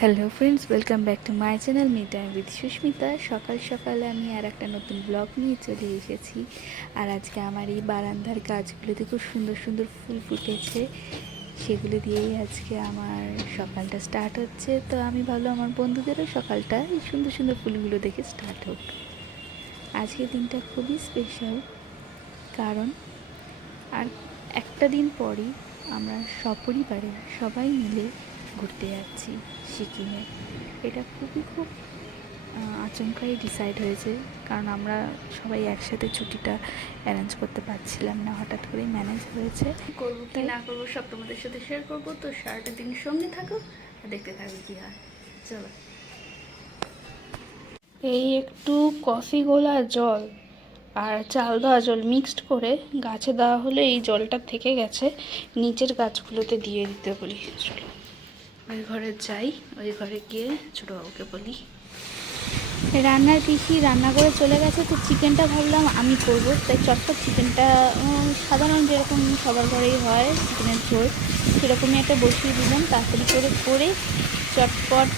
Hello friends welcome back to my channel me time with Susmita সকাল সকালে আমি আর একটা নতুন ব্লগ নিয়ে চলে এসেছি। আর আজকে আমার এই বারান্দার গাছগুলোতে খুব সুন্দর সুন্দর ফুল ফুটেছে। সেগুলো দিয়েই আজকে আমার সকালটা স্টার্ট হচ্ছে। তো আমি ভাবলাম আমার বন্ধুদেরও সকালটা এই সুন্দর সুন্দর ফুলগুলো দেখে স্টার্ট হোক। আজকের দিনটা খুবই স্পেশাল কারণ আর একটা দিন পরই আমরা সপরিবারে সবাই মিলে ঘুরতে যাচ্ছি সিকিমে। এটা খুবই খুব আচমকাই ডিসাইড হয়েছে। কারণ আমরা সবাই একসাথে ছুটিটা অ্যারেঞ্জ করতে পারছিলাম না হঠাৎ করেই ম্যানেজ হয়েছে। করব কি না করব সব তোমাদের সাথে শেয়ার করব। তো সারাটা দিন সঙ্গে থাকো আর দেখতে থাকবে কি হয়। চলো। এই একটু কফি গোলা জল আর চাল দেওয়া জল মিক্সড করে গাছে দেওয়া হলে এই জলটা থেকে গেছে। নিচের গাছগুলোতে দিয়ে দিতে বলি চলো। ওই ঘরে যাই ওই ঘরে গিয়ে ছোটো বাবুকে বলি। রান্নার পিসি রান্না করে চলে গেছে তো চিকেনটা ভাবলাম আমি করব। তাই চটপট চিকেনটা সাধারণ যেরকম সবার ঘরেই হয় চিকেনের ঝোল সেরকমই একটা বসিয়ে দিলাম। তাড়াতাড়ি করে করে চটপট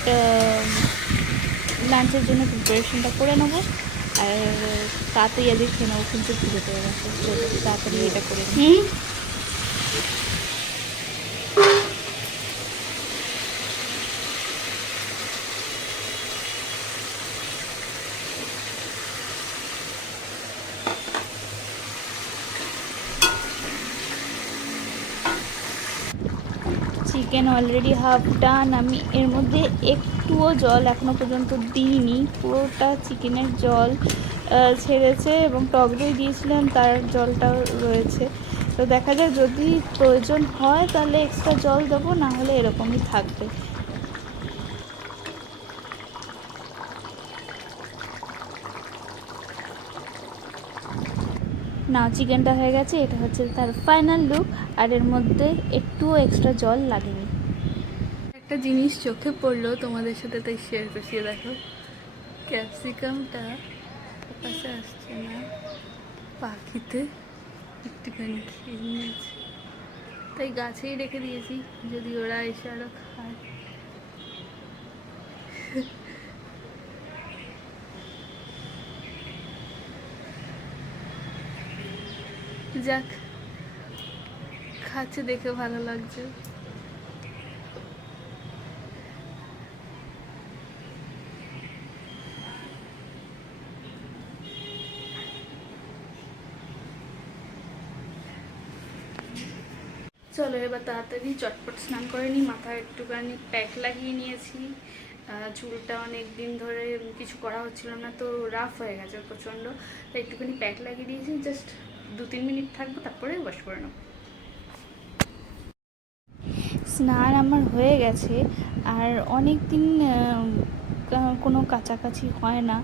লাঞ্চের জন্য প্রিপারেশনটা করে নেব। আর তাড়াতাড়ি আজকে খেয়ে নেব কিন্তু পুজো করে গেছে তাড়াতাড়ি এটা করে নিই চিকেন অলরেডি হাফ ডান আমি এর মধ্যে একটুও জল এখনও পর্যন্ত দিইনি। পুরোটা চিকেনের জল ছেড়েছে এবং টক দই দিয়েছিলাম তার জলটাও রয়েছে। তো দেখা যায় যদি প্রয়োজন হয় তাহলে এক্সট্রা জল দেবো, না হলে এরকমই থাকবে। না চিকেনটা হয়ে গেছে, এটা হচ্ছে তার ফাইনাল লুক আর এর মধ্যে একটুও এক্সট্রা জল লাগেনি। একটা জিনিস চোখে পড়ল তোমাদের সাথে, তাই শেয়ার করছি দেখো। ক্যাপসিকামটা পাশে আসছে না। পাখিতে একটুখানি খেয়ে নিয়েছে। তাই গাছেই রেখে দিয়েছি, যদি ওরা এসে আরও খায় যাক, খাচ্ছে দেখে ভালো লাগছে। চলো এবার তাড়াতাড়ি চটপট স্নান করে নিই, মাথায় একটুখানি প্যাক লাগিয়ে নিয়েছি। চুলটা অনেক দিন ধরে কিছু করা হচ্ছিল না, তো রাফ হয়ে গেছে প্রচণ্ড। তাই একটুখানি প্যাক লাগিয়ে দিয়েছি জাস্ট দু তিন মিনিট থাকব, তারপরে ওয়াশ করে নেব। স্নান আমার হয়ে গেছে, আর অনেক দিন কোনো কাছাকাছি হয় না।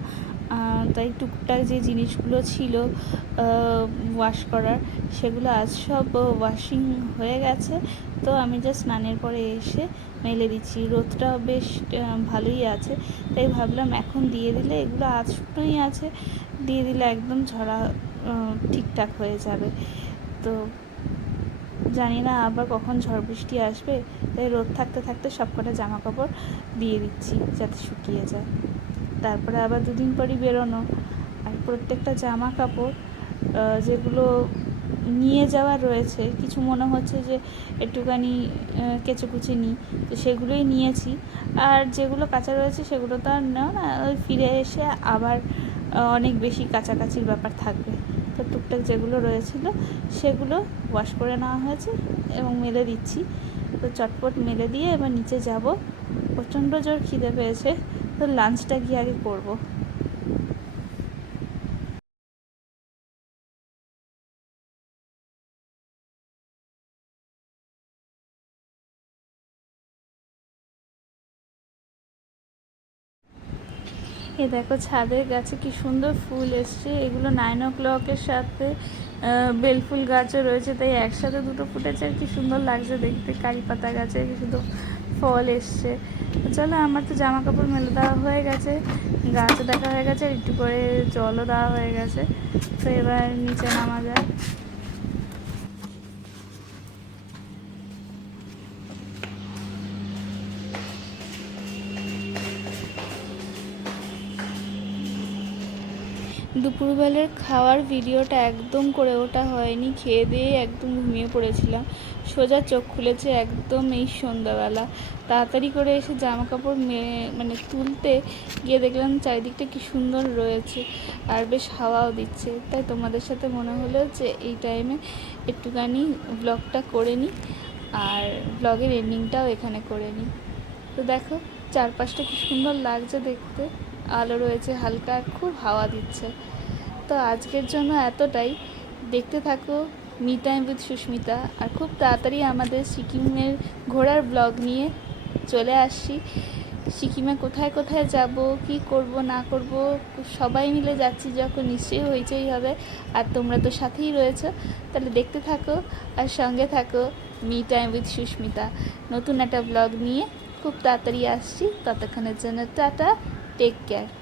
তাই টুকটাক যে জিনিসগুলো ছিল ওয়াশ করার, সেগুলো আজ সব ওয়াশিং হয়ে গেছে। তো আমি জাস্ট স্নানের পরে এসে মেলে দিচ্ছি। রোদটাও বেশ ভালোই আছে। তাই ভাবলাম এখন দিয়ে দিলে, এগুলো আজ শুকনোই আছে। দিয়ে দিলে একদম ঝরা ঠিকঠাক হয়ে যাবে। তো জানি না আবার কখন ঝড় বৃষ্টি আসবে। তাই রোদ থাকতে থাকতে সব কটা জামা কাপড় দিয়ে দিচ্ছি যাতে শুকিয়ে যায়। তারপরে আবার দুদিন পরই বেরোনো। আর প্রত্যেকটা জামা কাপড় যেগুলো নিয়ে যাওয়া রয়েছে, কিছু মনে হচ্ছে যে একটুখানি কেচেকুচে নিই, তো সেগুলোই নিয়েছি। আর যেগুলো কাঁচা রয়েছে সেগুলো তো আর নেও না, ওই ফিরে এসে আবার অনেক বেশি কাছাকাছির ব্যাপার থাকবে। টুকটাক যেগুলো রয়েছিল সেগুলো ওয়াশ করে নেওয়া হয়েছে এবং মেলে দিচ্ছি। তো চটপট মেলে দিয়ে এবার নিচে যাব। প্রচণ্ড জোর খিদে পেয়েছে, তো লাঞ্চটা গিয়ে আগে করব। এ দেখো ছাদের গাছে কি সুন্দর ফুল এসছে। এগুলো নাইন ও ক্লকের সাথে বেলফুল গাছও রয়েছে, তাই একসাথে দুটো ফুটেছে আর কি সুন্দর লাগছে দেখতে। কারি পাতা গাছে কি সুন্দর ফল এসছে। চলো আমার তো জামা কাপড় মেলে দেওয়া হয়ে গেছে, গাছও দেখা হয়ে গেছে একটু করে জলও দেওয়া হয়ে গেছে। তো এবার নিচে নামা যায় দুপুরবেলার খাওয়ার ভিডিওটা একদম করে ওটা হয়নি, খেয়ে দিয়ে একদম ঘুমিয়ে পড়েছিলাম। সোজা চোখ খুলেছে একদম এই সন্ধ্যাবেলা। তাড়াতাড়ি করে এসে জামা কাপড় মানে তুলতে গিয়ে দেখলাম চারিদিকটা কি সুন্দর রয়েছে আর বেশ হাওয়াও দিচ্ছে। তাই তোমাদের সাথে মনে হলো যে এই টাইমে একটুখানি ব্লগটা করে নিই আর ব্লগের এন্ডিংটাও এখানে করে নিই। তো দেখো চারপাশটা কি সুন্দর লাগছে দেখতে। আলো রয়েছে হালকা, খুব হাওয়া দিচ্ছে। তো আজকের জন্য এতটাই। দেখতে থাকো মি টাইম উইথ সুস্মিতা। আর খুব তাড়াতাড়ি আমাদের সিকিমের ঘোরার ব্লগ নিয়ে চলে আসছি। সিকিমে কোথায় কোথায় যাব, কি করব, না করব, সবাই মিলে যাচ্ছি যখন নিশ্চয়ই হইচই হবে। আর তোমরা তো সাথেই রয়েছো। তাহলে দেখতে থাকো আর সঙ্গে থাকো মি টাইম উইথ সুস্মিতা। নতুন একটা ব্লগ নিয়ে খুব তাড়াতাড়ি আসছি ততক্ষণের জন্য টাটা টেক কেয়ার